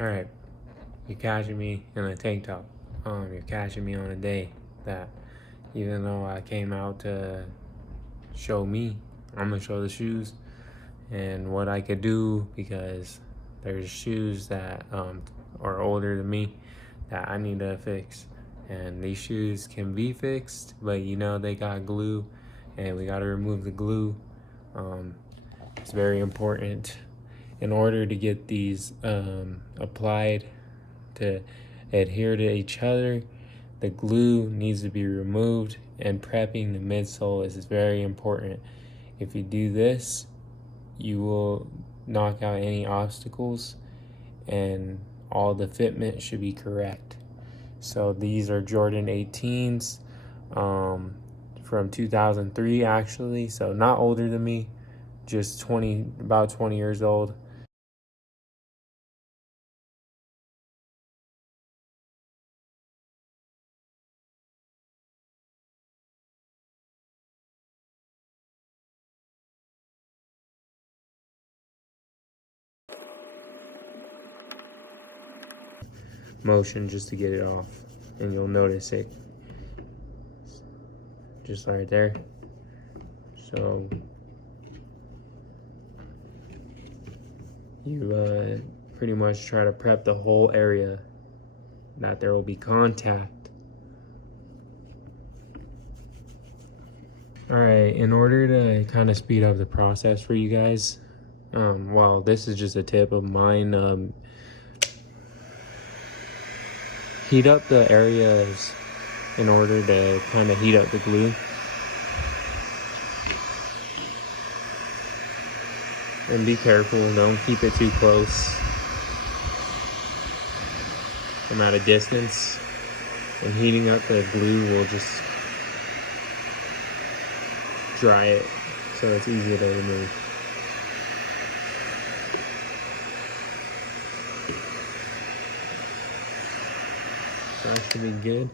Alright, you're catching me in a tank top. You're catching me on a day that even though I came out to show me, I'm gonna show the shoes and what I could do, because there's shoes that are older than me that I need to fix. And these shoes can be fixed, but you know they got glue and we gotta remove the glue. It's very important in order to get these applied to adhere to each other. The glue needs to be removed, and prepping the midsole is very important. If you do this, you will knock out any obstacles and all the fitment should be correct. So these are Jordan 18s from 2003 actually, so not older than me, just about 20 years old. Motion just to get it off, and you'll notice it just right there. So you pretty much try to prep the whole area that there will be contact. All right, in order to kind of speed up the process for you guys, well, this is just a tip of mine. Heat up the areas in order to kind of heat up the glue. And be careful, don't keep it too close. From at a distance, and heating up the glue will just dry it, so it's easier to remove. So that should be good.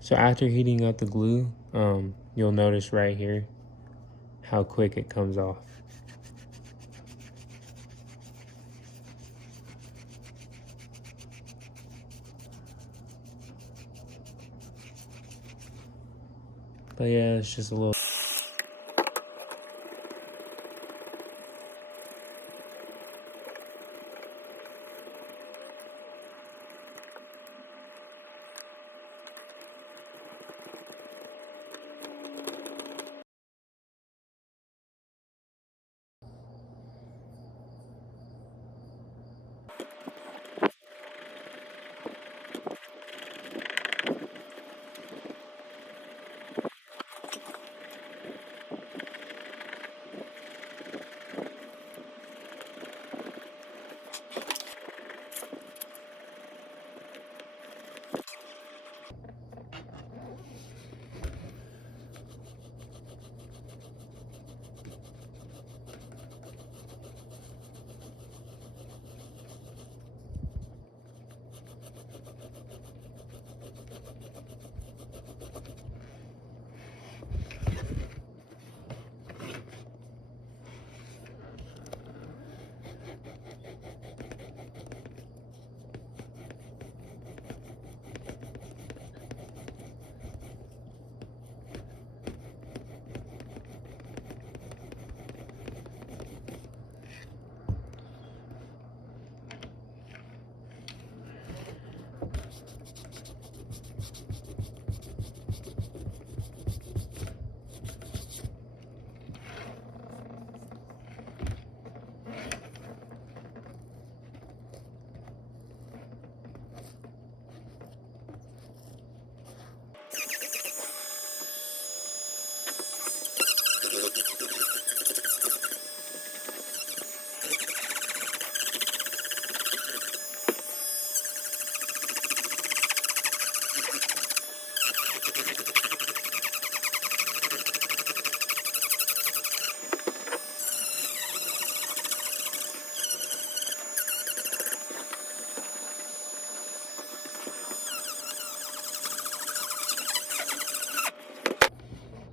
So after heating up the glue, you'll notice right here how quick it comes off. But yeah, it's just a little.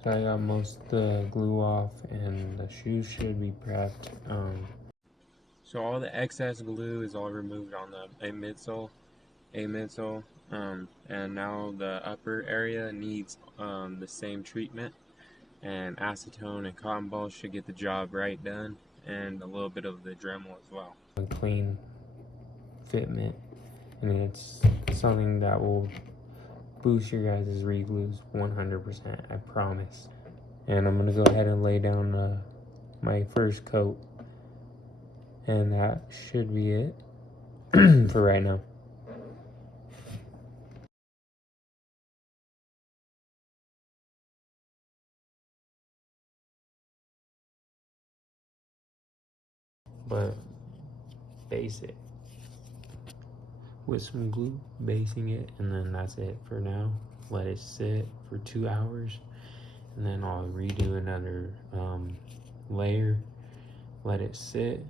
So I got most of the glue off and the shoes should be prepped. So all the excess glue is all removed on the midsole, and now the upper area needs the same treatment, and acetone and cotton balls should get the job right done, and a little bit of the Dremel as well. A clean fitment, and it's something that will boost your guys' reglues 100%, I promise. And I'm gonna go ahead and lay down my first coat, and that should be it for right now. But base it with some glue, basing it, and then that's it for now. Let it sit for 2 hours, and then I'll redo another layer, let it sit.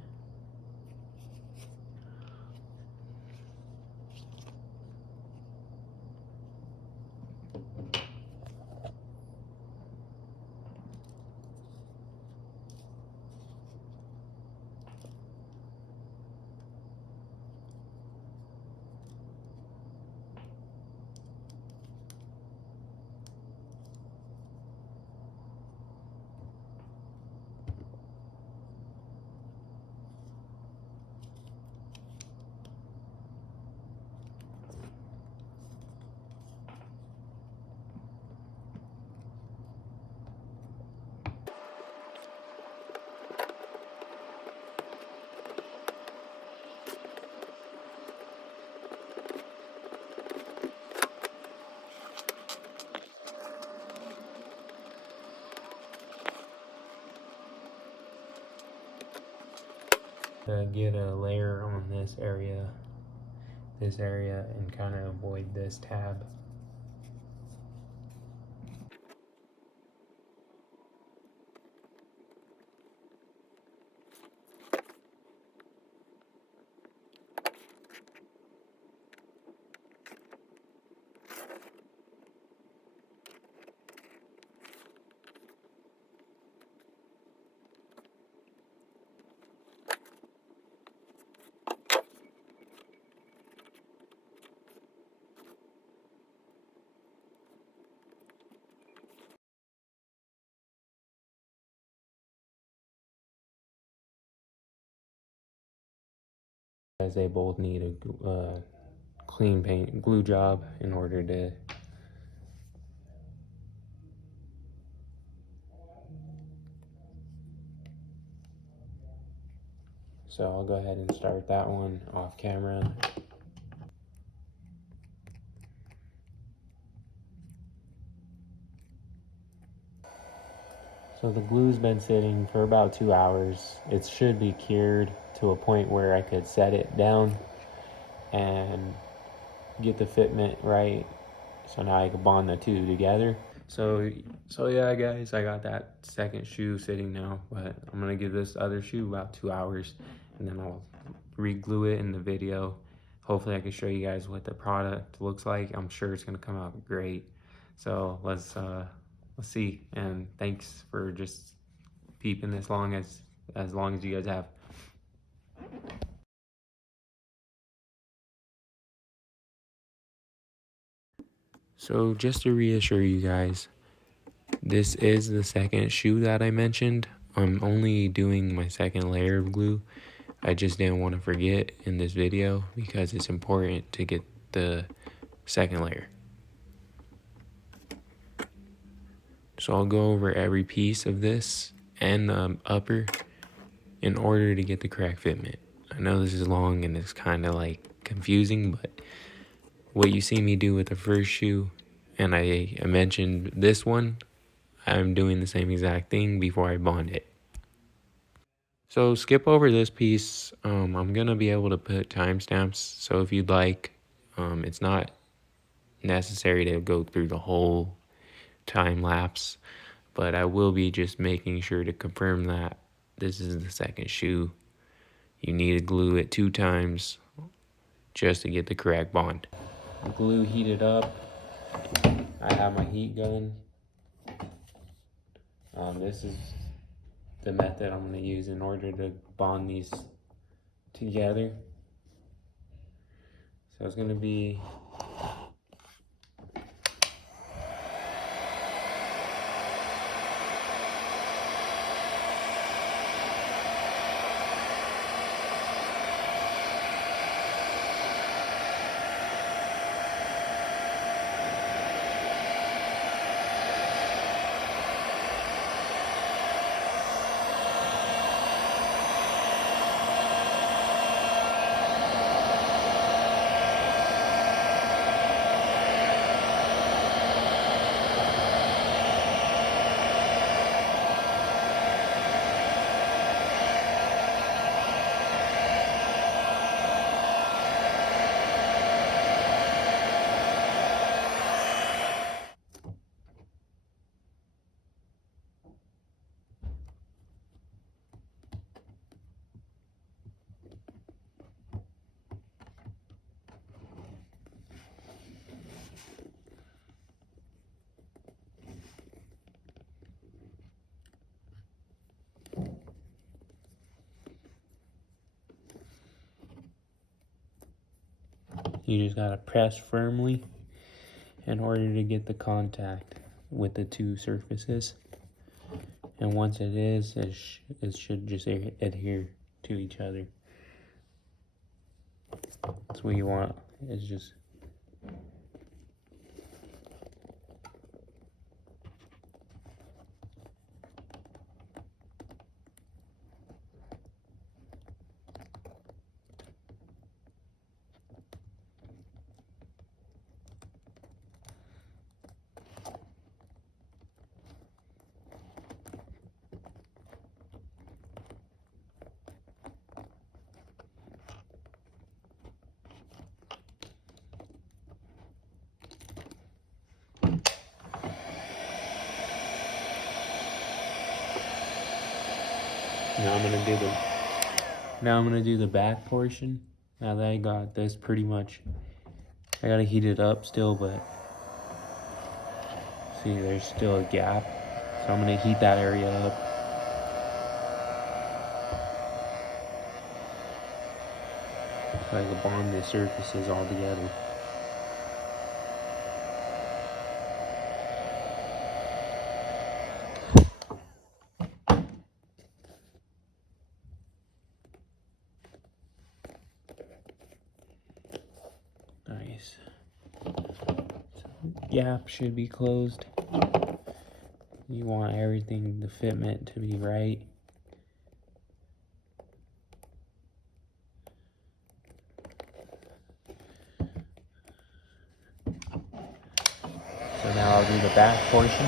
To get a layer on this area, and kind of avoid this tab. As they both need a clean paint glue job in order to so I'll go ahead and start that one off camera. So the glue's been sitting for about 2 hours. It should be cured to a point where I could set it down and get the fitment right. So now I can bond the two together. So yeah, guys, I got that second shoe sitting now, but I'm gonna give this other shoe about 2 hours, and then I'll re-glue it in the video. Hopefully I can show you guys what the product looks like. I'm sure it's gonna come out great. So let's see. And thanks for just peeping as long as you guys have. So just to reassure you guys, this is the second shoe that I mentioned. I'm only doing my second layer of glue. I just didn't want to forget in this video because it's important to get the second layer. So I'll go over every piece of this and the upper in order to get the correct fitment. I know this is long and it's kind of like confusing, but what you see me do with the first shoe, and I mentioned this one, I'm doing the same exact thing before I bond it. So skip over this piece. I'm gonna be able to put timestamps, so if you'd like, it's not necessary to go through the whole time lapse, but I will be just making sure to confirm that this is the second shoe. You need to glue it 2 times just to get the correct bond. The glue heated up. I have my heat gun. This is the method I'm going to use in order to bond these together. So it's going to be you just gotta press firmly in order to get the contact with the two surfaces. And once it is, it should just adhere to each other. That's what you want, is just Now I'm gonna do the back portion. Now that I got this pretty much, I gotta heat it up still, but see, there's still a gap. So I'm gonna heat that area up. So I can bond the surfaces all together. Nice. Gap should be closed. You want everything, the fitment to be right. So now I'll do the back portion.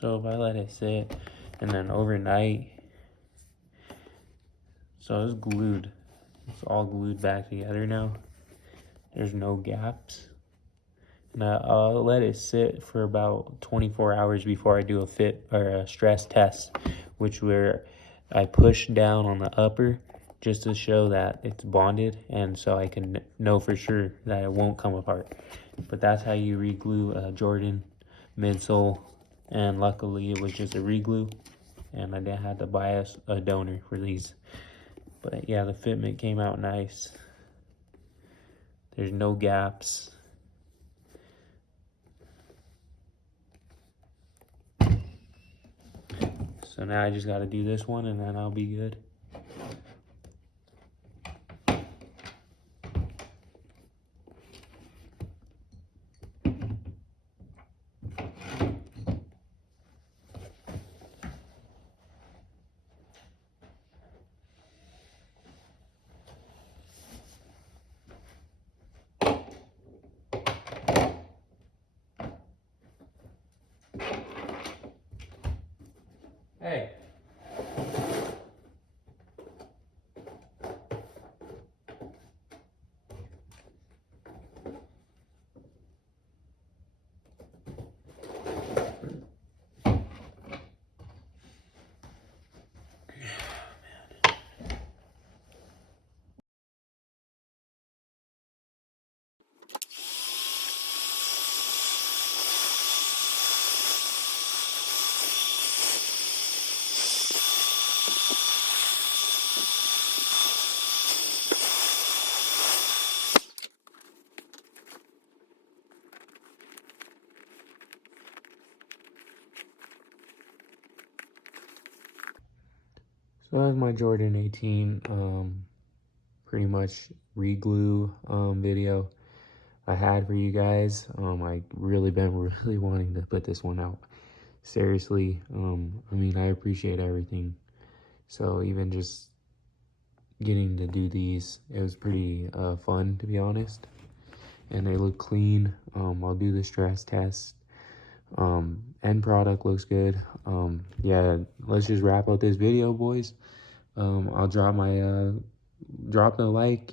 So if I let it sit and then overnight, so it's glued. It's all glued back together now. There's no gaps. And I'll let it sit for about 24 hours before I do a fit or a stress test, which where I push down on the upper just to show that it's bonded, and so I can know for sure that it won't come apart. But that's how you reglue a Jordan midsole. And luckily it was just a reglue, and I didn't have to buy a donor for these. But yeah, the fitment came out nice. There's no gaps. So now I just got to do this one and then I'll be good. that was my Jordan 18 pretty much reglue video I had for you guys. I really been wanting to put this one out. Seriously, I mean, I appreciate everything. So even just getting to do these, it was pretty fun, to be honest. And they look clean. I'll do the stress test. End product looks good. Yeah, let's just wrap up this video, boys. I'll drop my drop the like,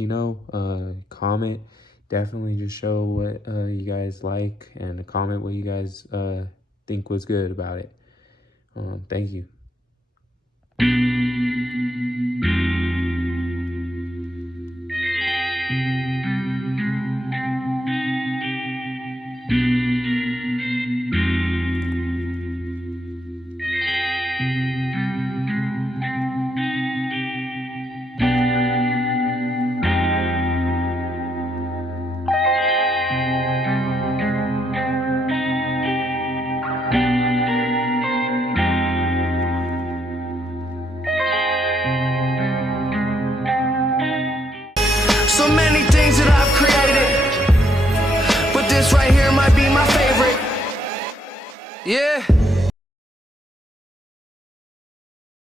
comment. Definitely just show what you guys like, and comment what you guys think was good about it. Thank you. So many things that I've created, but this right here might be my favorite. Yeah.